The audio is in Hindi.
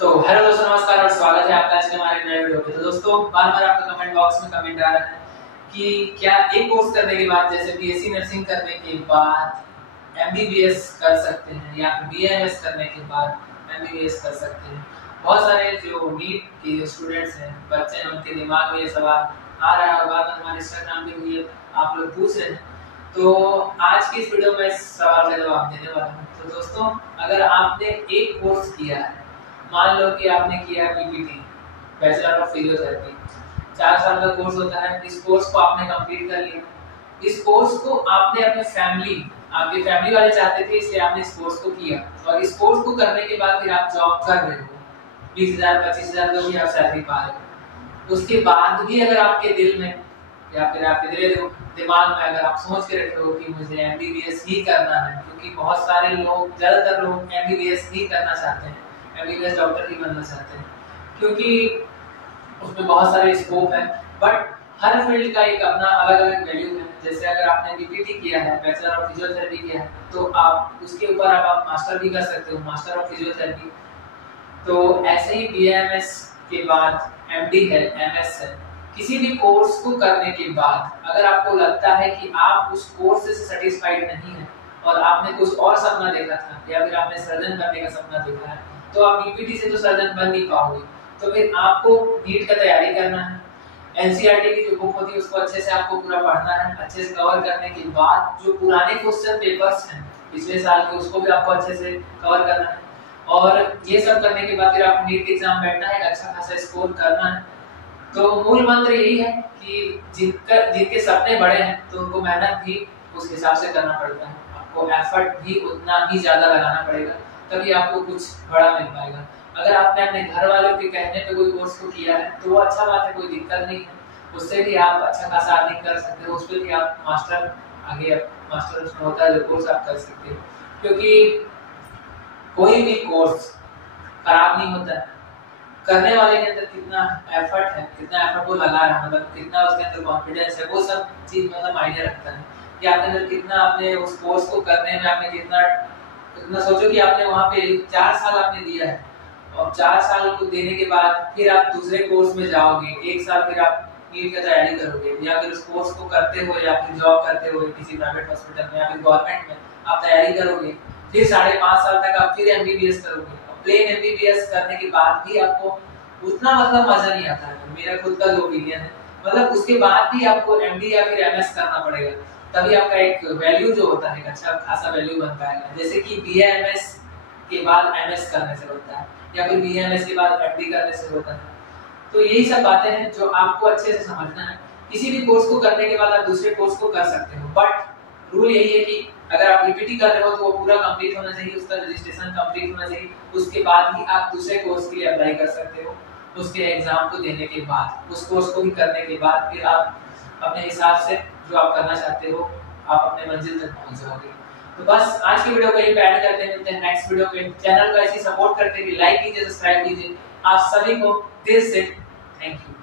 तो हेलो दोस्तों, नमस्कार और स्वागत है आपका आज के हमारे नए वीडियो पे। तो दोस्तों, बार बार आपका कमेंट बॉक्स में कमेंट आ रहा है कि क्या एक कोर्स करने के बाद, जैसे बीएससी नर्सिंग करने के बाद एमबीबीएस कर सकते हैं या बीएमएस करने के बाद एमबीबीएस कर सकते हैं। बहुत सारे जो नीट के स्टूडेंट्स हैं, बच्चे हैं, उनके दिमाग में ये सवाल आ रहा है और बाद में हमारे इंस्टाग्राम पे भी आप लोग पूछ रहे हैं। तो आज की इस वीडियो में इस सवाल का जवाब देने वाला हूँ। तो दोस्तों, अगर आपने एक कोर्स किया है, मान लो कि आपने किया है पीपीटी, बैचलर ऑफ फिजियोथेरेपी, 4 साल का कोर्स होता है। इस कोर्स को आपने कंप्लीट कर लिया। इस कोर्स को आपने अपने आपके फैमिली वाले चाहते थे, इसलिए आपने इस कोर्स को किया और इस कोर्स को करने के बाद फिर आप जॉब कर रहे हो, 20,000 25,000 जो भी आप सैलरी पा रहे हो। उसके बाद भी अगर आपके दिल में या फिर आपके दिमाग में अगर आप सोच के रखे हो कि मुझे एमबीबीएस ही करना है, क्योंकि बहुत सारे लोग, ज्यादातर लोग एमबीबीएस ही करना चाहते हैं, एमबीबीएस डॉक्टर ही बनना चाहते हैं, क्योंकि उसमें बहुत सारे स्कोप है। बट हर फील्ड का एक अपना अलग अलग वैल्यू है। जैसे अगर आपने बीपीटी किया है, बैचलर ऑफ फिजियोथेरेपी किया है, तो आप उसके ऊपर आप मास्टर भी कर सकते हो, मास्टर ऑफ फिजियोथेरेपी। तो ऐसे ही बीएमएस के बाद एमडी है, एमएस है। किसी भी कोर्स को करने के बाद अगर आपको लगता है कि आप उस कोर्स से सेटिस्फाइड नहीं है और आपने कुछ और सपना देखा था या फिर आपने सर्जन बनने का सपना देखा है, तो आप बीपीटी से तो सर्जन बन नहीं पाओगे। तो फिर आपको नीट का तैयारी करना है। एनसीईआरटी की जो बुक होती है उसको अच्छे से आपको पूरा पढ़ना है। अच्छे से कवर करने के बाद जो पुराने क्वेश्चन पेपर्स हैं पिछले साल के, उसको भी आपको अच्छे से कवर करना है। और ये सब करने के बाद फिर आपको नीट के एग्जाम बैठना है, अच्छा खासा स्कोर करना है। तो मूल मंत्र यही है कि जिनके सपने बड़े हैं तो उनको मेहनत भी उस हिसाब से करना पड़ता है, आपको एफर्ट भी उतना ही ज्यादा लगाना पड़ेगा, तभी आपको कुछ बड़ा मिल पाएगा। अगर आपने अपने घर वालों के कहने पे कोई कोर्स को किया है तो वो अच्छा बात है, कोई दिक्कत नहीं है, उससे भी आप अच्छा खासा अर्निंग कर सकते हो, उस पर भी आप मास्टर उसमें होता है जो कोर्स आप कर सकते हो। क्योंकि कोई भी कोर्स खराब नहीं होता है, करने वाले के अंदर कितना एफर्ट है, कितना एफर्ट वो लगा रहा है, मतलब कितना उसके अंदर कॉन्फिडेंस है, वो सब चीज मतलब मायने रखता है कि आपके अंदर कितना, आपने उस कोर्स को करने में आपने कितना सोचो कि आपने वहां पे 4 साल आपने दिया है और 4 साल को देने के बाद फिर आप दूसरे कोर्स में जाओगे, 1 साल फिर आप नीट का तैयारी करोगे या फिर उस कोर्स को करते हुए या फिर जॉब करते हुए किसी प्राइवेट हॉस्पिटल में या फिर गवर्नमेंट में आप तैयारी करोगे, फिर 5.5 साल तक आप फिर एमबीबीएस करोगे। प्लेन एमबीबीएस करने के बाद भी आपको उतना मतलब मजा नहीं आता है, मेरा खुद का जो ओपिनियन है। मतलब उसके बाद भी आपको एमडी या फिर एमएस करना पड़ेगा, तभी आपका एक वैल्यू जो होता है, अच्छा खासा वैल्यू बन पाएगा। जैसे कि बीएमएस के बाद एमएस करने से होता है या फिर बीएमएस के बाद एमडी करने से होता है। तो यही सब बातें हैं जो आपको अच्छे से समझना है। किसी भी कोर्स को करने के बाद आप दूसरे कोर्स को कर सकते हो, बट रूल यही है कि अगर आप बीपीटी कर रहे हो तो वो पूरा कंप्लीट होना चाहिए, उसका रजिस्ट्रेशन कंप्लीट होना चाहिए, उसके बाद ही आप दूसरे कोर्स के लिए अप्लाई कर सकते हो। उसके एग्जाम को देने के बाद, उस कोर्स को भी करने के बाद फिर आप अपने हिसाब से जो आप करना चाहते हो आप अपने मंजिल तक पहुंच जाओगे। तो बस आज की वीडियो को यहीं पे ऐड करते हैं, मिलते हैं नेक्स्ट वीडियो पे। चैनल को ऐसे सपोर्ट करते रहिए, लाइक कीजिए, सब्सक्राइब कीजिए। आप सभी को दिल से थैंक यू।